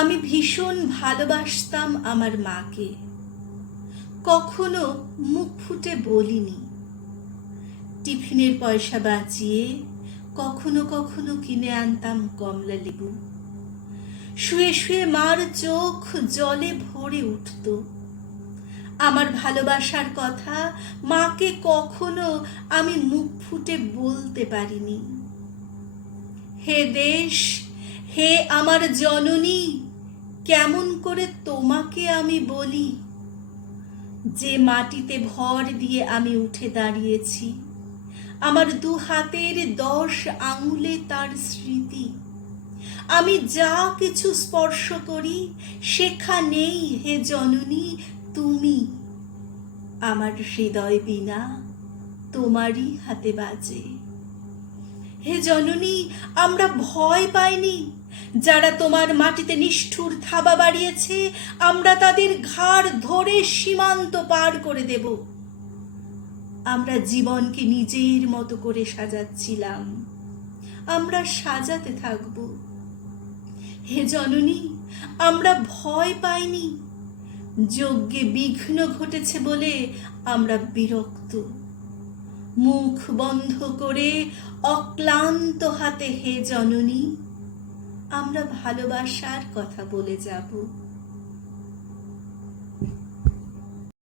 আমি ভীষণ ভালোবাসতাম আমার মাকে, কখনো মুখ ফুটে বলিনি। টিফিনের পয়সা বাঁচিয়ে কখনো কখনো কিনে আনতাম কমলা লেবু। শুয়ে শুয়ে মার চোখ জলে ভরে উঠত। আমার ভালোবাসার কথা মাকে কখনো আমি মুখ ফুটে বলতে পারিনি। হে দেশ, হে আমার জননী, কেমন করে তোমাকে আমি বলি? যে মাটিতে ভর দিয়ে আমি উঠে দাঁড়িয়েছি, আমার দু হাতের 10 আঙুলে তার স্মৃতি। আমি যা কিছু স্পর্শ করি সেখানেই হে জননী তুমি। আমার হৃদয় বীণা তোমারই হাতে বাজে। হে জননী, আমরা ভয় পাইনি। যারা তোমার মাটিতে নিষ্ঠুর থাবা বাড়িয়েছে, আমরা তাদের ঘাড় ধরে সীমান্ত পার করে দেব। আমরা জীবনকে নিজের মতো করে সাজাচ্ছিলাম, আমরা সাজাতে থাকব। হে জননী, আমরা ভয় পাইনি। যজ্ঞে বিঘ্ন ঘটেছে বলে আমরা বিরক্ত। মুখ বন্ধ করে অক্লান্ত হাতে হে জননী আমরা ভালোবাসার কথা বলে যাব।